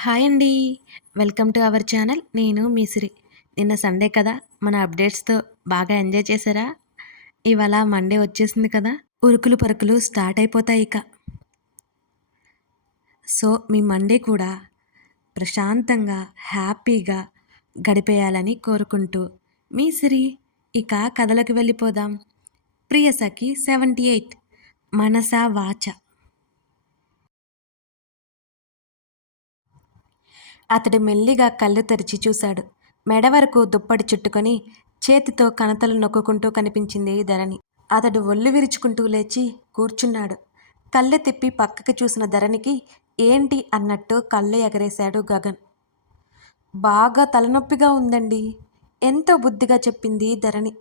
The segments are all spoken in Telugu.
హాయ్ అండి. Welcome to our channel. నేను మీ సిరి. నిన్న సండే కదా మన అప్డేట్స్తో బాగా ఎంజాయ్ చేశారా? ఇవాళ మండే వచ్చేసింది కదా ఉరుకులు పరుకులు స్టార్ట్ అయిపోతాయి ఇక. సో మీ మండే కూడా ప్రశాంతంగా హ్యాపీగా గడిపేయాలని కోరుకుంటూ మీ సిరి ఇక కథలకు వెళ్ళిపోదాం. ప్రియసఖి సెవెంటీ ఎయిట్ మనసా వాచ. అతడు మెల్లిగా కళ్ళు తెరిచి చూశాడు. మెడ వరకు దుప్పటి చుట్టుకొని చేతితో కణతలు నొక్కుంటూ కనిపించింది ధరణి. అతడు ఒళ్ళు విరుచుకుంటూ లేచి కూర్చున్నాడు. కళ్ళు తిప్పి పక్కకి చూసిన ధరణికి ఏంటి అన్నట్టు కళ్ళు ఎగరేశాడు గగన్. బాగా తలనొప్పిగా ఉందండి. ఎంతో బుద్ధిగా చెప్పింది ధరణి.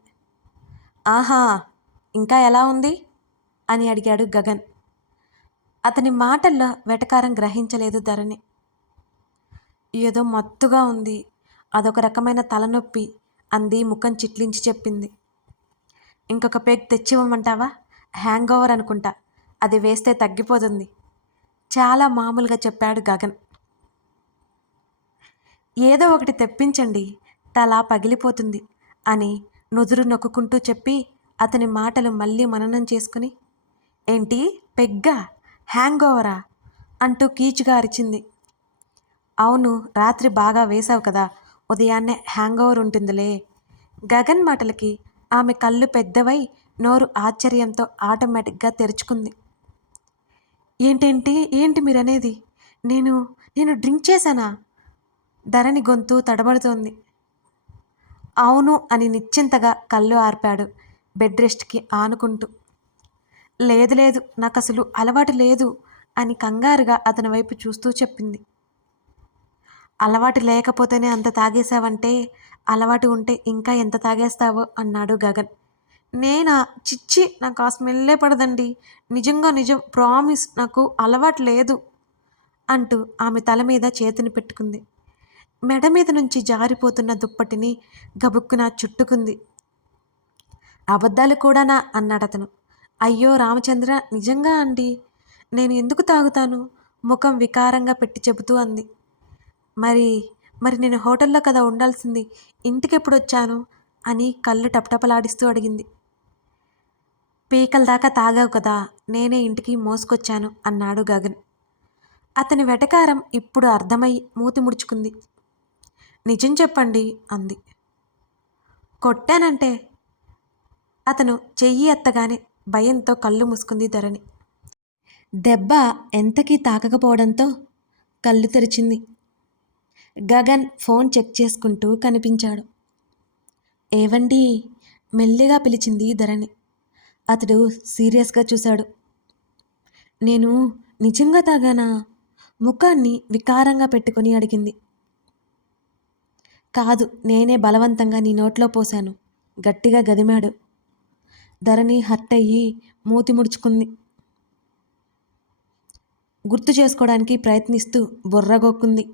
ఆహా ఇంకా ఎలా ఉంది? అని అడిగాడు గగన్. అతని మాటల్లో వెటకారం గ్రహించలేదు ధరణి. ఏదో మత్తుగా ఉంది. అదొక రకమైన తలనొప్పి అంది ముఖం చిట్లించి చెప్పింది. ఇంకొక పెగ్ తెచ్చివ్వమంటావా? హ్యాంగ్ ఓవర్ అనుకుంటా. అది వేస్తే తగ్గిపోతుంది. చాలా మామూలుగా చెప్పాడు గగన్. ఏదో ఒకటి తెప్పించండి. తల పగిలిపోతుంది అని నుదురు నొక్కుంటూ చెప్పి అతని మాటలు మళ్ళీ మననం చేసుకుని ఏంటి? పెగ్గా? హ్యాంగ్ ఓవరా? అంటూ కీచుగా అరిచింది. అవును రాత్రి బాగా వేశావు కదా ఉదయాన్నే హ్యాంగ్ ఓవర్ ఉంటుందిలే. గగన్ మాటలకి ఆమె కళ్ళు పెద్దవై నోరు ఆశ్చర్యంతో ఆటోమేటిక్గా తెరుచుకుంది. ఏంటేంటి ఏంటి మీరనేది? నేను నేను డ్రింక్ చేశానా? ధరణి గొంతు తడబడుతోంది. అవును అని నిశ్చింతగా కళ్ళు ఆర్పాడు బెడ్ రెస్ట్కి ఆనుకుంటూ. లేదు లేదు నాకు అసలు అలవాటు లేదు అని కంగారుగా అతని వైపు చూస్తూ చెప్పింది. అలవాటు లేకపోతేనే అంత తాగేశావంటే అలవాటు ఉంటే ఇంకా ఎంత తాగేస్తావో అన్నాడు గగన్. నేనా? చిచ్చి నాకు ఆ స్మెల్లే పడదండి. నిజంగా నిజం ప్రామిస్ నాకు అలవాటు లేదు అంటూ ఆమె తల మీద చేతిని పెట్టుకుంది. మెడ మీద నుంచి జారిపోతున్న దుప్పటిని గబుక్కున చుట్టుకుంది. అబద్ధాలు కూడానా? అన్నాడు అతను. అయ్యో రామచంద్ర నిజంగా అండి. నేను ఎందుకు తాగుతాను? ముఖం వికారంగా పెట్టి చెబుతూ అంది. మరి మరి నేను హోటల్లో కదా ఉండాల్సింది ఇంటికి ఎప్పుడు వచ్చాను అని కళ్ళు టపటపలాడిస్తూ అడిగింది. పీకల దాకా తాగావు కదా నేనే ఇంటికి మోసుకొచ్చాను అన్నాడు గగన్. అతని వెటకారం ఇప్పుడు అర్థమై మూతి ముడుచుకుంది. నిజం చెప్పండి అంది. కొట్టానంటే? అతను చెయ్యి ఎత్తగానే భయంతో కళ్ళు మూసుకుంది ధరణి. దెబ్బ ఎంతకీ తాకకపోవడంతో కళ్ళు తెరిచింది గగన్ ఫోన్ చెక్ చేసుకుంటూ కనిపించాడు. ఏవండి? మెల్లిగా పిలిచింది ధరణి. అతడు సీరియస్గా చూశాడు. నేను నిజంగా తాగానా? ముఖాన్ని వికారంగా పెట్టుకుని అడిగింది. కాదు నేనే బలవంతంగా నీ నోట్లో పోశాను. గట్టిగా గదిమాడు. ధరణి హర్ట్ అయ్యి మూతి ముడుచుకుంది. గుర్తు చేసుకోవడానికి ప్రయత్నిస్తూ బుర్రగొక్కుంది.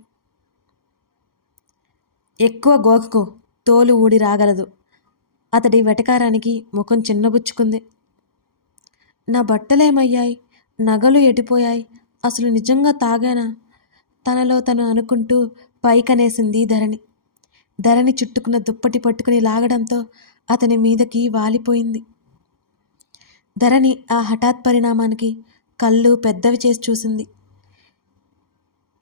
ఎక్కువ గోకకు తోలు ఊడి రాగలదు. అతడి వెటకారానికి ముఖం చిన్నబుచ్చుకుంది. నా బట్టలేమయ్యాయి నగలు ఎడిపోయాయి అసలు నిజంగా తాగానా? తనలో తను అనుకుంటూ పైకనేసింది ధరణి. ధరణి చుట్టుకున్న దుప్పటి పట్టుకుని లాగడంతో అతని మీదకి వాలిపోయింది. ధరణి ఆ హఠాత్ పరిణామానికి కళ్ళు పెద్దవి చేసి చూసింది.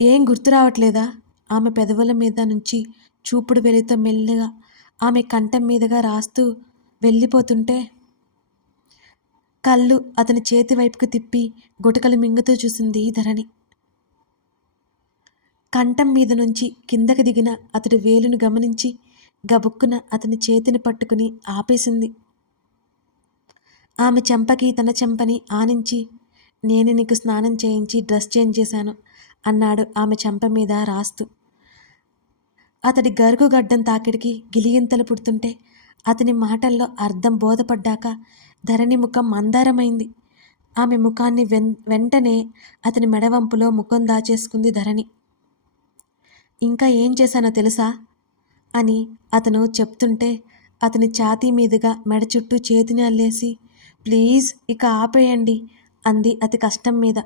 ఏం గుర్తు రావట్లేదా? ఆమె పెదవుల మీద నుంచి చూపుడు వెలితో మెల్లగా ఆమె కంఠం మీదుగా రాస్తూ వెళ్ళిపోతుంటే కళ్ళు అతని చేతి వైపుకు తిప్పి గుటకలు మింగుతూ చూసింది ధరణి. కంఠం మీద నుంచి కిందకి దిగిన అతడి వేలును గమనించి గబుక్కున అతని చేతిని పట్టుకుని ఆపేసింది. ఆమె చెంపకి తన చెంపని ఆనించి నేను నీకు స్నానం చేయించి డ్రెస్ చేంజ్ చేశాను అన్నాడు ఆమె చెంప మీద రాస్తూ. అతడి గరుగు గడ్డం తాకిడికి గిలిగింతలు పుడుతుంటే అతని మాటల్లో అర్థం బోధపడ్డాక ధరణి ముఖం మందారమైంది. ఆమె ముఖాన్ని వెన్ వెంటనే అతని మెడవంపులో ముఖం దాచేసుకుంది ధరణి. ఇంకా ఏం చేశానో తెలుసా? అని అతను చెప్తుంటే అతని ఛాతీ మీదుగా మెడ చుట్టూ చేతిని అల్లేసి ప్లీజ్ ఇక ఆపేయండి అంది అతి కష్టం మీద.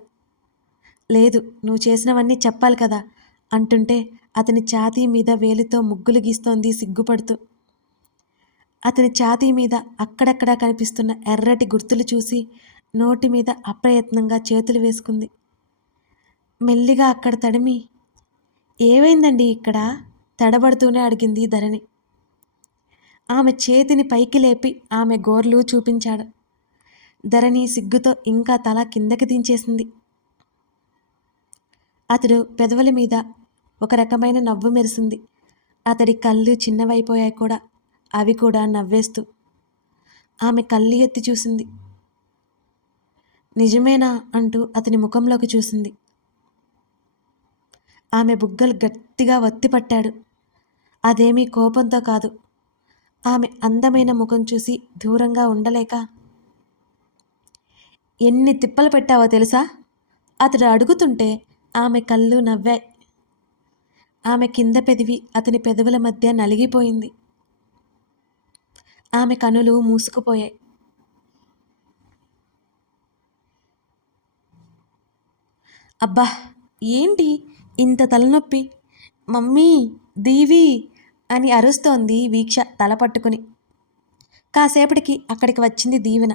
లేదు నువ్వు చేసినవన్నీ చెప్పాలి కదా అంటుంటే అతని ఛాతీ మీద వేలితో ముగ్గులు గీస్తోంది సిగ్గుపడుతూ. అతని ఛాతీ మీద అక్కడక్కడ కనిపిస్తున్న ఎర్రటి గుర్తులు చూసి నోటి మీద అప్రయత్నంగా చేతులు వేసుకుంది. మెల్లిగా అక్కడ తడిమి ఏమైందండి ఇక్కడ? తడబడుతూనే అడిగింది ధరణి. ఆమె చేతిని పైకి లేపి ఆమె గోర్లు చూపించాడు. ధరణి సిగ్గుతో ఇంకా తల కిందకి దించేసింది. అతడు పెదవుల మీద ఒక రకమైన నవ్వు మెరిసింది. అతడి కళ్ళు చిన్నవైపోయాయి కూడా. అవి కూడా నవ్వేస్తూ. ఆమె కళ్ళు ఎత్తి చూసింది. నిజమేనా అంటూ అతని ముఖంలోకి చూసింది. ఆమె బుగ్గలు గట్టిగా వత్తిపట్టాడు అదేమీ కోపంతో కాదు. ఆమె అందమైన ముఖం చూసి దూరంగా ఉండలేక ఎన్ని తిప్పలు పెట్టావో తెలుసా? అతడు అడుగుతుంటే ఆమె కళ్ళు నవ్వాయి. ఆమె కింద పెదివి అతని పెదవుల మధ్య నలిగిపోయింది. ఆమె కనులు మూసుకుపోయాయి. అబ్బా ఏంటి ఇంత తలనొప్పి? మమ్మీ దీవి అని అరుస్తోంది వీక్ష తల పట్టుకుని. కాసేపటికి అక్కడికి వచ్చింది దీవెన.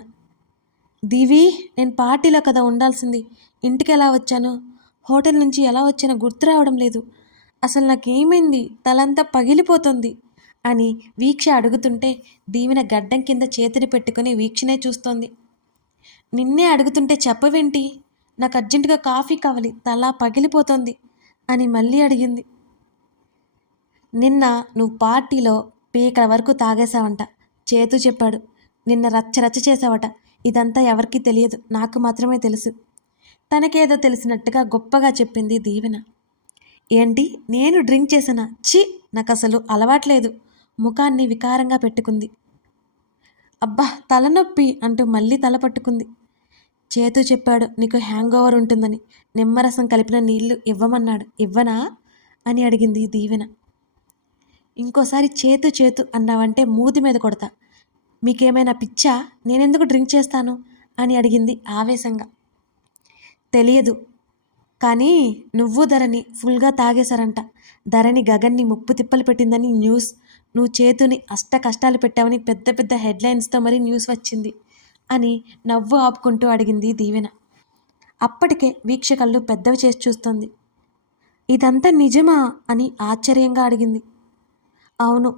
దీవి నేను పార్టీలో కదా ఉండాల్సింది. ఇంటికి ఎలా వచ్చాను? హోటల్ నుంచి ఎలా వచ్చానో గుర్తు రావడం లేదు. అసలు నాకేమైంది? తలంతా పగిలిపోతుంది అని వీక్ష అడుగుతుంటే దీవెన గడ్డం కింద చేతిని పెట్టుకుని వీక్షనే చూస్తోంది. నిన్నే అడుగుతుంటే చెప్పవేంటి? నాకు అర్జెంటుగా కాఫీ కావాలి తల పగిలిపోతోంది అని మళ్ళీ అడిగింది. నిన్న నువ్వు పార్టీలో పీకల వరకు తాగేశావంట చేతు చెప్పాడు. నిన్న రచ్చ రచ్చ చేసావట ఇదంతా ఎవరికీ తెలియదు నాకు మాత్రమే తెలుసు. తనకేదో తెలిసినట్టుగా గొప్పగా చెప్పింది దీవెన. ఏంటి? నేను డ్రింక్ చేసిన ఛీ! నాకు అసలు అలవాట్లేదు. ముఖాన్ని వికారంగా పెట్టుకుంది. అబ్బా! తలనొప్పి అంటూ మళ్ళీ తల పట్టుకుంది. చేతు చెప్పాడు నీకు హ్యాంగ్ ఓవర్ ఉంటుందని. నిమ్మరసం కలిపిన నీళ్ళు ఇవ్వమన్నాడు. ఇవ్వనా? అని అడిగింది దీవెన. ఇంకోసారి చేతు చేతు అన్నావంటే మూతి మీద కొడతా. మీకేమైనా పిచ్చా? నేనెందుకు డ్రింక్ చేస్తాను? అని అడిగింది ఆవేశంగా. తెలియదు. కానీ నువ్వు ధరని ఫుల్గా తాగేశారంట. ధరని గగన్ని ముప్పు తిప్పలు పెట్టిందని న్యూస్. నువ్వు చేతుని అష్ట కష్టాలు పెట్టావని పెద్ద పెద్ద హెడ్లైన్స్తో మరీ న్యూస్ వచ్చింది అని నవ్వు ఆపుకుంటూ అడిగింది దీవెన. అప్పటికే వీక్షకళ్ళు పెద్దవి చేసి చూస్తోంది. ఇదంతా నిజమా అని ఆశ్చర్యంగా అడిగింది. అవును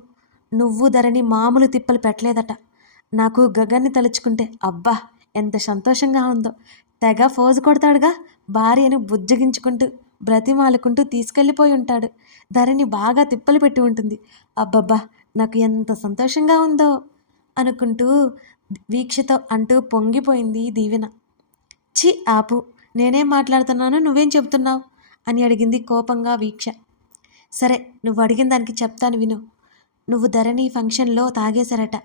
నువ్వు ధరని మామూలు తిప్పలు పెట్టలేదట. నాకు గగన్ని తలుచుకుంటే అబ్బా ఎంత సంతోషంగా ఉందో. తెగ ఫోజు కొడతాడుగా. భార్యను బుజ్జగించుకుంటూ బ్రతిమాలుకుంటూ తీసుకెళ్ళిపోయి ఉంటాడు. ధరణి బాగా తిప్పలు పెట్టి ఉంటుంది. అబ్బబ్బా నాకు ఎంత సంతోషంగా ఉందో అనుకుంటూ వీక్షతో అంటూ పొంగిపోయింది దీవెన. చి ఆపు నేనేం మాట్లాడుతున్నాను నువ్వేం చెబుతున్నావు? అని అడిగింది కోపంగా వీక్ష. సరే నువ్వు అడిగిన దానికి చెప్తాను విను. నువ్వు ధరణి ఫంక్షన్లో తాగేశారట.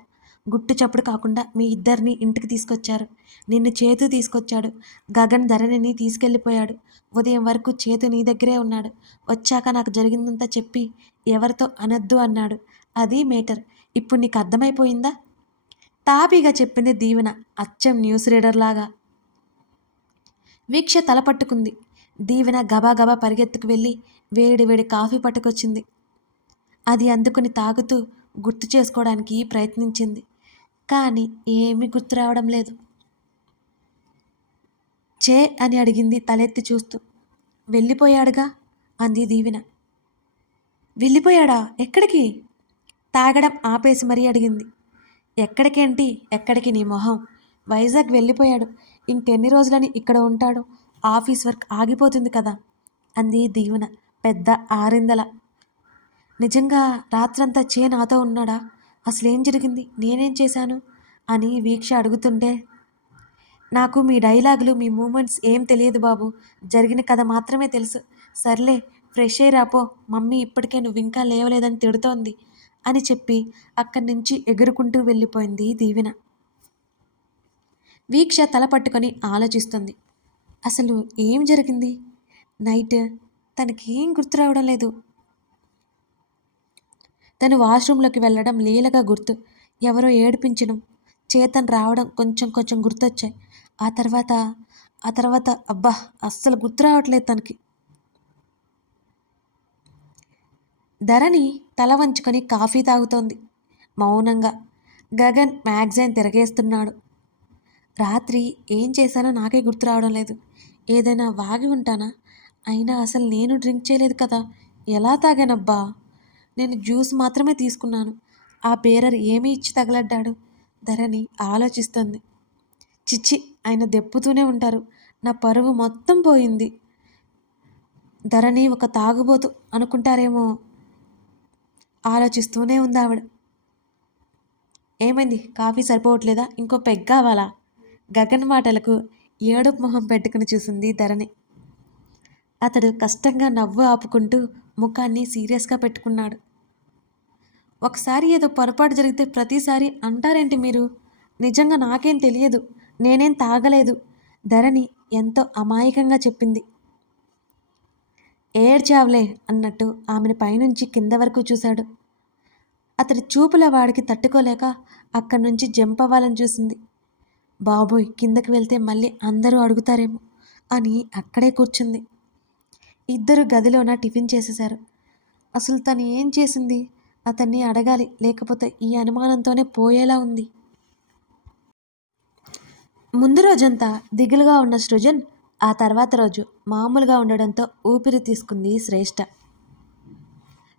గుట్టు చప్పుడు కాకుండా మీ ఇద్దరిని ఇంటికి తీసుకొచ్చారు. నిన్ను చేతు తీసుకొచ్చాడు. గగన్ ధరణిని తీసుకెళ్ళిపోయాడు. ఉదయం వరకు చేతు నీ దగ్గరే ఉన్నాడు. వచ్చాక నాకు జరిగిందంతా చెప్పి ఎవరితో అనద్దు అన్నాడు. అది మేటర్. ఇప్పుడు నీకు అర్థమైపోయిందా? తాపీగా చెప్పింది దీవెన. అచ్చం న్యూస్ రీడర్ లాగా. వీక్ష తలపట్టుకుంది దీవెన గబాగబా పరిగెత్తుకు వెళ్ళి వేడి వేడి కాఫీ పట్టుకొచ్చింది. అది అందుకుని తాగుతూ గుర్తు చేసుకోవడానికి ప్రయత్నించింది. కానీ ఏమీ గుర్తు రావడం లేదు. చే అని అడిగింది తలెత్తి చూస్తూ. వెళ్ళిపోయాడుగా? అంది దీవెన. వెళ్ళిపోయాడా? ఎక్కడికి? తాగడం ఆపేసి మరీ అడిగింది. ఎక్కడికేంటి? ఎక్కడికి నీ మొహం? వైజాగ్ వెళ్ళిపోయాడు. ఇంకెన్ని రోజులని ఇక్కడ ఉంటాడు? ఆఫీస్ వర్క్ ఆగిపోతుంది కదా? అంది దీవెన పెద్ద ఆరిందల. నిజంగా రాత్రంతా చే నాతో ఉన్నాడా? అసలేం జరిగింది? నేనేం చేశాను? అని వీక్ష అడుగుతుంటే నాకు మీ డైలాగులు మీ మూమెంట్స్ ఏం తెలియదు బాబు. జరిగిన కథ మాత్రమే తెలుసు. సర్లే ఫ్రెష్ అయ్యి రాపో మమ్మీ ఇప్పటికే నువ్వు ఇంకా లేవలేదని తిడుతోంది అని చెప్పి అక్కడి నుంచి ఎగురుకుంటూ వెళ్ళిపోయింది దీవెన. వీక్ష తల పట్టుకొని ఆలోచిస్తుంది. అసలు ఏం జరిగింది? నైట్ తనకేం గుర్తు రావడం లేదు. తను వాష్రూమ్లోకి వెళ్ళడం లీలగా గుర్తు. ఎవరో ఏడిపించడం చేతన్ రావడం కొంచెం కొంచెం గుర్తొచ్చాయి. ఆ తర్వాత ఆ తర్వాత అబ్బా అస్సలు గుర్తు రావట్లేదు తనకి. ధరణి తల వంచుకొని కాఫీ తాగుతోంది. మౌనంగా గగన్ మ్యాగజైన్ తిరగేస్తున్నాడు. రాత్రి ఏం చేశానో నాకే గుర్తు రావడం లేదు. ఏదైనా వాగి ఉంటానా? అయినా అసలు నేను డ్రింక్ చేయలేదు కదా. ఎలా తాగానబ్బా? నేను జ్యూస్ మాత్రమే తీసుకున్నాను. ఆ బేరర్ ఏమీ ఇచ్చి తగలడ్డాడు. ధరణి ఆలోచిస్తుంది. చిచ్చి ఆయన దెప్పుతూనే ఉంటారు. నా పరువు మొత్తం పోయింది. ధరణి ఒక తాగుబోతు అనుకుంటారేమో ఆలోచిస్తూనే ఉంది ఆవిడ. ఏమైంది? కాఫీ సరిపోవట్లేదా? ఇంకో పెగ్ కావాలా? గగన్ మాటలకు ఏడుపు మొహం పెట్టుకుని చూసింది ధరణి. అతడు కష్టంగా నవ్వు ఆపుకుంటూ ముఖాన్ని సీరియస్గా పెట్టుకున్నాడు. ఒకసారి ఏదో పొరపాటు జరిగితే ప్రతిసారి అంటారేంటి మీరు? నిజంగా నాకేం తెలియదు. నేనేం తాగలేదు. ధరణి ఎంతో అమాయకంగా చెప్పింది. ఏడ్చావులే అన్నట్టు ఆమెను పైనుంచి కింద వరకు చూశాడు. అతడి చూపుల వాడికి తట్టుకోలేక అక్కడి నుంచి జంప్ అవ్వాలని చూసింది. బాబోయ్ కిందకి వెళ్తే మళ్ళీ అందరూ అడుగుతారేమో అని అక్కడే కూర్చుంది. ఇద్దరు గదిలోన టిఫిన్ చేసేశారు. అసలు తను ఏం చేసింది? అతన్ని అడగాలి. లేకపోతే ఈ అనుమానంతోనే పోయేలా ఉంది. ముందు రోజంతా దిగులుగా ఉన్న సృజన్ ఆ తర్వాత రోజు మామూలుగా ఉండడంతో ఊపిరి తీసుకుంది శ్రేష్ఠ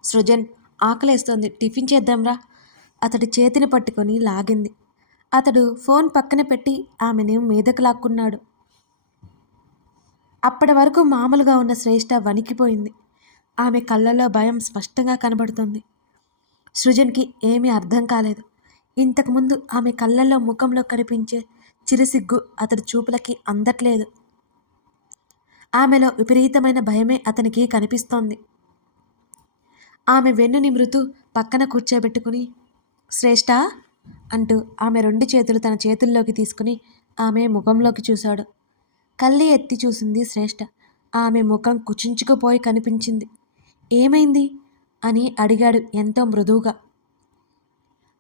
సృజన్ ఆకలేస్తోంది. టిఫిన్ చేద్దాంరా. అతడి చేతిని పట్టుకొని లాగింది. అతడు ఫోన్ పక్కన పెట్టి ఆమెను మీదకు లాక్కున్నాడు. అప్పటి వరకు మామూలుగా ఉన్న శ్రేష్ఠ వణికిపోయింది. ఆమె కళ్ళలో భయం స్పష్టంగా కనబడుతుంది. సృజన్కి ఏమీ అర్థం కాలేదు. ఇంతకుముందు ఆమె కళ్ళల్లో ముఖంలో కనిపించే చిరుసిగ్గు అతడి చూపులకి అందట్లేదు. ఆమెలో విపరీతమైన భయమే అతనికి కనిపిస్తోంది. ఆమె వెన్నుని మృతు పక్కన కూర్చోబెట్టుకుని శ్రేష్ఠ అంటూ ఆమె రెండు చేతులు తన చేతుల్లోకి తీసుకుని ఆమె ముఖంలోకి చూశాడు. కళ్ళి ఎత్తి చూసింది శ్రేష్ఠ. ఆమె ముఖం కుచించుకుపోయి కనిపించింది. ఏమైంది? అని అడిగాడు ఎంతో మృదువుగా.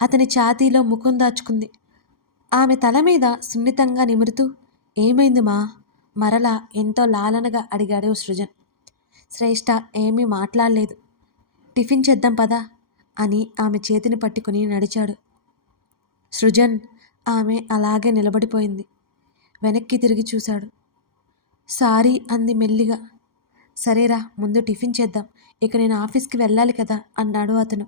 అతని ఛాతీలో ముఖం దాచుకుంది. ఆమె తల మీద సున్నితంగా నిమురుతూ ఏమైంది మా మరలా ఎంతో లాలనగా అడిగాడు సృజన్. శ్రేష్ఠ ఏమీ మాట్లాడలేదు. టిఫిన్ చేద్దాం పదా అని ఆమె చేతిని పట్టుకుని నడిచాడు. సృజన్ ఆమె అలాగే నిలబడిపోయింది. వెనక్కి తిరిగి చూశాడు. సారీ అంది మెల్లిగా. సరేరా ముందు టిఫిన్ చేద్దాం. ఇక నేను ఆఫీస్కి వెళ్ళాలి కదా అన్నాడు అతను.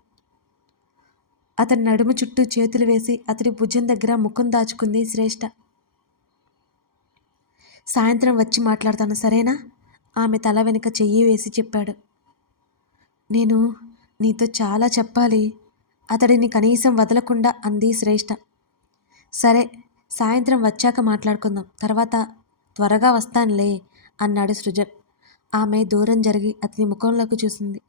అతని నడుము చుట్టూ చేతులు వేసి అతడి భుజం దగ్గర ముఖం దాచుకుంది శ్రేష్ఠ సాయంత్రం వచ్చి మాట్లాడతాను సరేనా? ఆమె తల వెనుక చెయ్యి వేసి చెప్పాడు. నేను నీతో చాలా చెప్పాలి. అతడిని కనీసం వదలకుండా అంది శ్రేష్ఠ సరే సాయంత్రం వచ్చాక మాట్లాడుకుందాం. తర్వాత త్వరగా వస్తానులే అన్నాడు సృజన్. ఆమె దూరం జరిగి అతని ముఖంలోకి చూసింది.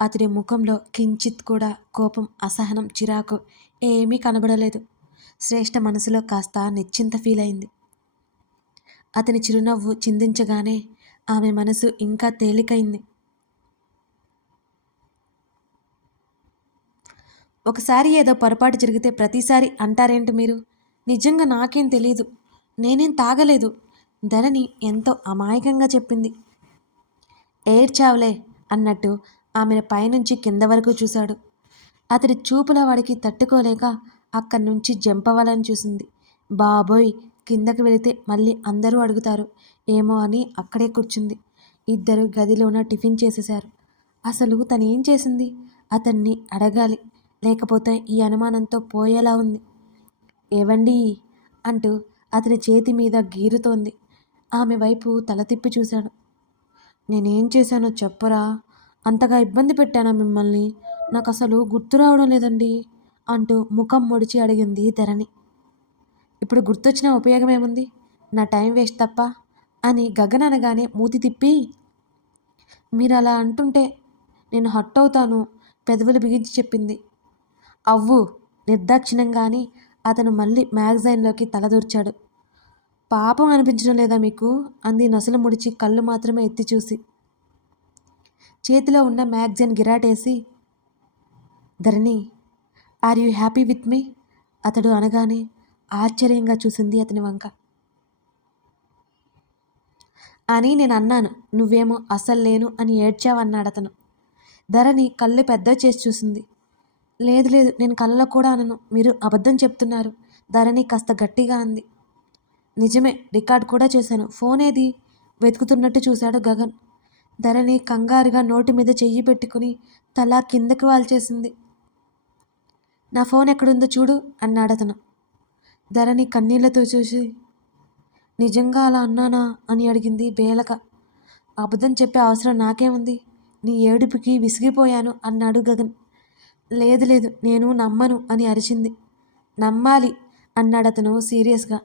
అతడి ముఖంలో కించిత్ కూడా కోపం అసహనం చిరాకు ఏమీ కనబడలేదు. శ్రేష్ఠ మనసులో కాస్త నిశ్చింత ఫీల్ అయింది. అతని చిరునవ్వు చిందించగానే ఆమె మనసు ఇంకా తేలికైంది. ఒకసారి ఏదో పొరపాటు జరిగితే ప్రతిసారి అంటారేంటి మీరు? నిజంగా నాకేం తెలియదు నేనేం తాగలేదు. ధరణి ఎంతో అమాయకంగా చెప్పింది. ఏడ్చావులే అన్నట్టు ఆమెను పైనుంచి కింద వరకు చూశాడు. అతడి చూపుల వాడికి తట్టుకోలేక అక్కడి నుంచి జంపవాలని చూసింది. బాబోయ్ కిందకి వెళితే మళ్ళీ అందరూ అడుగుతారు ఏమో అని అక్కడే కూర్చుంది. ఇద్దరు గదిలోన టిఫిన్ చేసేశారు. అసలు తను ఏం చేసింది? అతన్ని అడగాలి. లేకపోతే ఈ అనుమానంతో పోయేలా ఉంది. ఏవండి? అంటూ అతని చేతి మీద గీరుతోంది. ఆమె వైపు తల తిప్పి చూశాడు. నేనేం చేశానో చెప్పరా? అంతగా ఇబ్బంది పెట్టానా మిమ్మల్ని? నాకు అసలు గుర్తు రావడం లేదండి అంటూ ముఖం ముడిచి అడిగింది ధరణి. ఇప్పుడు గుర్తొచ్చిన ఉపయోగం ఏముంది? నా టైం వేస్ట్ తప్ప అని గగన్ అనగానే మూతి తిప్పి మీరు అలా అంటుంటే నేను హట్ అవుతాను పెదవులు బిగించి చెప్పింది. అవ్వు నిర్దాక్షిణంగాని అతను మళ్ళీ మ్యాగజైన్లోకి తలదూర్చాడు. పాపం అనిపించడం లేదా మీకు? అంది నసలు ముడిచి కళ్ళు మాత్రమే ఎత్తి చూసి. చేతిలో ఉన్న magazine గిరాటేసి Dharani are you happy with me? అతడు అనగానే ఆశ్చర్యంగా చూసింది అతని వంక. అని నేను అన్నాను నువ్వేమో అసలు లేను అని ఏడ్చావన్నాడు అతను. ధరణి కళ్ళు పెద్ద చేసి చూసింది. లేదు లేదు నేను కళ్ళలో కూడా అనను మీరు అబద్ధం చెప్తున్నారు ధరణి కాస్త గట్టిగా అంది. నిజమే రికార్డ్ కూడా చేశాను. ఫోన్ ఏది వెతుకుతున్నట్టు చూశాడు గగన్. ధరణి కంగారుగా నోటి మీద చెయ్యి పెట్టుకుని తల కిందకి వాల్చేసింది. నా ఫోన్ ఎక్కడుందో చూడు అన్నాడు అతను. ధరణి కన్నీళ్ళతో చూసి నిజంగా అలా అన్నానా అని అడిగింది బేలక. అబద్ధం చెప్పే అవసరం నాకేముంది? నీ ఏడుపుకి విసిగిపోయాను అన్నాడు గగన్. లేదు లేదు నేను నమ్మను అని అరిచింది. నమ్మాలి అన్నాడు అతను సీరియస్గా.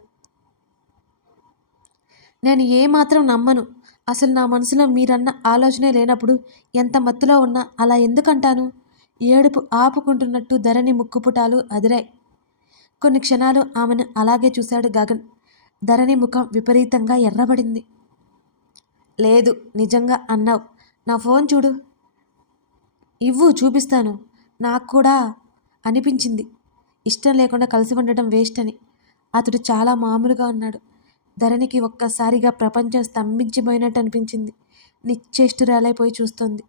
నేను ఏమాత్రం నమ్మను. అసలు నా మనసులో మీరన్న ఆలోచనే లేనప్పుడు ఎంత మత్తులో ఉన్నా అలా ఎందుకంటాను? ఏడుపు ఆపుకుంటున్నట్టు ధరణి ముక్కుపుటాలు అదిరాయి. కొన్ని క్షణాలు ఆమెను అలాగే చూశాడు గగన్. ధరణి ముఖం విపరీతంగా ఎర్రబడింది. లేదు నిజంగా అన్నావు. నా ఫోన్ చూడు. ఇవ్వు చూపిస్తాను. నాకు కూడా అనిపించింది. ఇష్టం లేకుండా కలిసి ఉండటం వేస్ట్ అని. అతడు చాలా మామూలుగా ఉన్నాడు ధరణికి ఒక్కసారిగా ప్రపంచం స్తంభించిపోయినట్టు అనిపించింది. నిశ్చేష్టురాలైపోయి చూస్తోంది.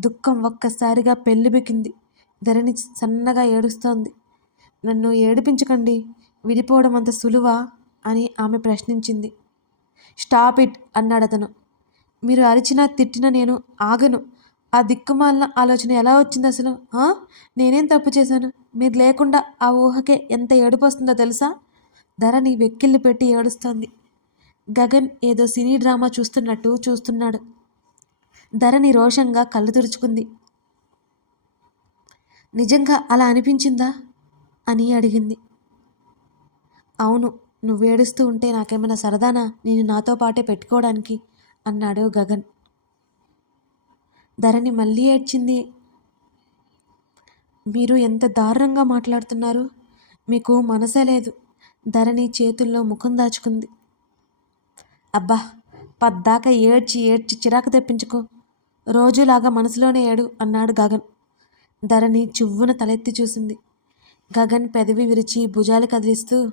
దుఃఖం ఒక్కసారిగా పెళ్ళిబెక్కింది ధరణి సన్నగా ఏడుస్తోంది. నన్ను ఏడిపించకండి. విడిపోవడం అంత సులువా? అని ఆమె ప్రశ్నించింది. స్టాప్ ఇట్ అన్నాడు అతను. మీరు అరిచినా తిట్టినా నేను ఆగను. ఆ దిక్కుమాలిన ఆలోచన ఎలా వచ్చింది అసలు? నేనేం తప్పు చేశాను? మీరు లేకుండా ఆ ఊహకే ఎంత ఏడుపు వస్తుందో తెలుసా? ధరని వెక్కిళ్ళు పెట్టి ఏడుస్తోంది. గగన్ ఏదో సినీ డ్రామా చూస్తున్నట్టు చూస్తున్నాడు. ధరణి రోషంగా కళ్ళు తుడుచుకుంది. నిజంగా అలా అనిపించిందా? అని అడిగింది. అవును నువ్వేడుస్తూ ఉంటే నాకేమైనా సరదానా? నేను నాతో పాటే పెట్టుకోవడానికి అన్నాడు గగన్. ధరణి మళ్ళీ ఏడ్చింది. మీరు ఎంత దారుణంగా మాట్లాడుతున్నారు? మీకు మనసే లేదు. ధరణి చేతుల్లో ముఖం దాచుకుంది. అబ్బా పద్దాక ఏడ్చి ఏడ్చి చిరాకు తెప్పించుకో. రోజులాగా మనసులోనే ఏడు అన్నాడు గగన్. ధరణి చువ్వున తలెత్తి చూసింది. గగన్ పెదవి విరిచి భుజాలు కదిలిస్తూ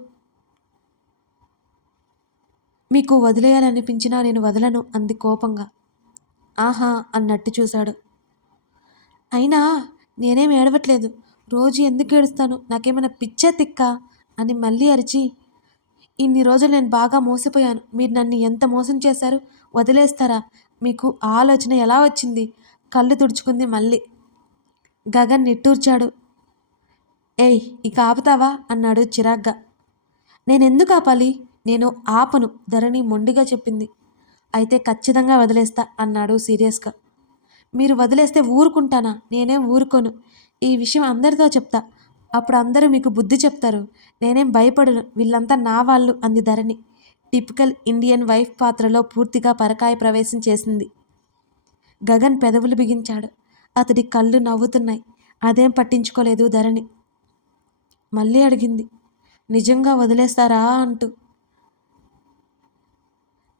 మీకు వదిలేయాలనిపించినా నేను వదలను అంది కోపంగా. ఆహా అన్నట్టు చూశాడు. అయినా నేనేం ఏడవట్లేదు. రోజు ఎందుకు ఏడుస్తాను? నాకేమైనా పిచ్చే తిక్క? అని మళ్ళీ అరిచి ఇన్ని రోజులు నేను బాగా మోసపోయాను. మీరు నన్ను ఎంత మోసం చేశారు? వదిలేస్తారా? మీకు ఆలోచన ఎలా వచ్చింది? కళ్ళు తుడుచుకుంది మళ్ళీ. గగన్ నిట్టూర్చాడు. ఏయ్ ఇక ఆపుతావా అన్నాడు చిరాగ్గా. నేనెందుకు ఆపాలి? నేను ఆపను ధరణి మొండిగా చెప్పింది. అయితే ఖచ్చితంగా వదిలేస్తా అన్నాడు సీరియస్గా. మీరు వదిలేస్తే ఊరుకుంటానా? నేనేం ఊరుకోను. ఈ విషయం అందరితో చెప్తా. అప్పుడు అందరూ మీకు బుద్ధి చెప్తారు. నేనేం భయపడను. వీళ్ళంతా నా వాళ్ళు అంది ధరణి. టిపికల్ ఇండియన్ వైఫ్ పాత్రలో పూర్తిగా పరకాయ ప్రవేశం చేసింది. గగన్ పెదవులు బిగించాడు. అతడి కళ్ళు నవ్వుతున్నాయి. అదేం పట్టించుకోలేదు ధరణి. మళ్ళీ అడిగింది. నిజంగా వదిలేస్తారా అంటూ.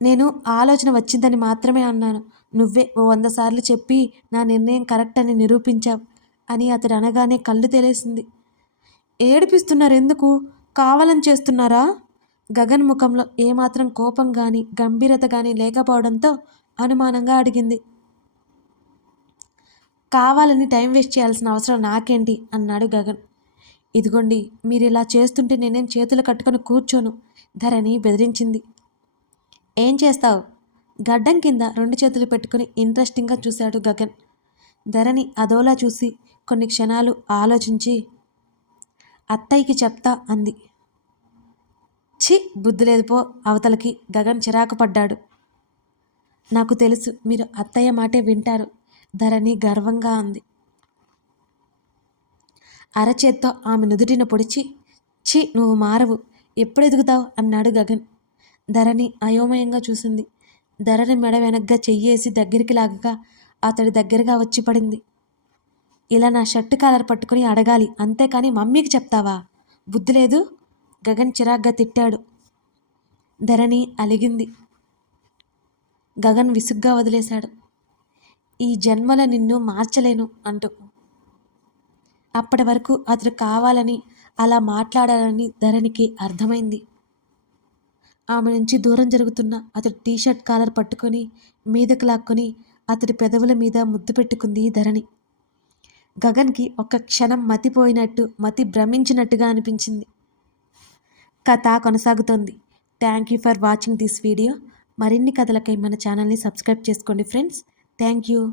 నేను ఆలోచన వచ్చిందని మాత్రమే అన్నాను. నువ్వే ఓ వంద సార్లు చెప్పి నా నిర్ణయం కరెక్ట్ అని నిరూపించావు అని అతడు అనగానే కళ్ళు తెలిసింది. ఏడిపిస్తున్నారు ఎందుకు కావాలని చేస్తున్నారా? గగన్ ముఖంలో ఏమాత్రం కోపం కానీ గంభీరత కానీ లేకపోవడంతో అనుమానంగా అడిగింది. కావాలని టైం వేస్ట్ చేయాల్సిన అవసరం నాకేంటి? అన్నాడు గగన్. ఇదిగోండి మీరు ఇలా చేస్తుంటే నేనేం చేతులు కట్టుకొని కూర్చోను ధరణి బెదిరించింది. ఏం చేస్తావు? గడ్డం కింద రెండు చేతులు పెట్టుకుని ఇంట్రెస్టింగ్గా చూశాడు గగన్. ధరణి అదోలా చూసి కొన్ని క్షణాలు ఆలోచించి అత్తయ్యకి చెప్తా అంది. ఛీ బుద్ధి లేదు పో అవతలకి గగన్ చిరాకు పడ్డాడు. నాకు తెలుసు మీరు అత్తయ్య మాటే వింటారు ధరణి గర్వంగా అంది. అరచేత్తో ఆమె నుదుటిన పొడిచి ఛీ నువ్వు మారవు ఎప్పుడు ఎదుగుతావు అన్నాడు గగన్. ధరణి అయోమయంగా చూసింది. ధరణి మెడ వెనగ్గా చెయ్యేసి దగ్గరికి లాగగా అతడి దగ్గరగా వచ్చి పడింది. ఇలా నా షర్ట్ కాలర్ పట్టుకుని అడగాలి. అంతేకాని మమ్మీకి చెప్తావా? బుద్ధి లేదు. గగన్ చిరాగ్గా తిట్టాడు. ధరణి అలిగింది. గగన్ విసుగ్గా వదిలేశాడు. ఈ జన్మల నిన్ను మార్చలేను అంటూ. అప్పటి వరకు అతడు కావాలని అలా మాట్లాడాలని ధరణికి అర్థమైంది. ఆమె నుంచి దూరం జరుగుతున్న అతడు టీషర్ట్ కాలర్ పట్టుకొని మీదకు లాక్కొని అతడి పెదవుల మీద ముద్దు పెట్టుకుంది ధరణి. గగన్కి ఒక్క క్షణం మతిపోయినట్టు మతి భ్రమించినట్టుగా అనిపించింది. కథ కొనసాగుతోంది. Thank you for watching this video. మరిన్ని కథలకై మన ఛానల్ని సబ్స్క్రైబ్ చేసుకోండి ఫ్రెండ్స్. Thank you.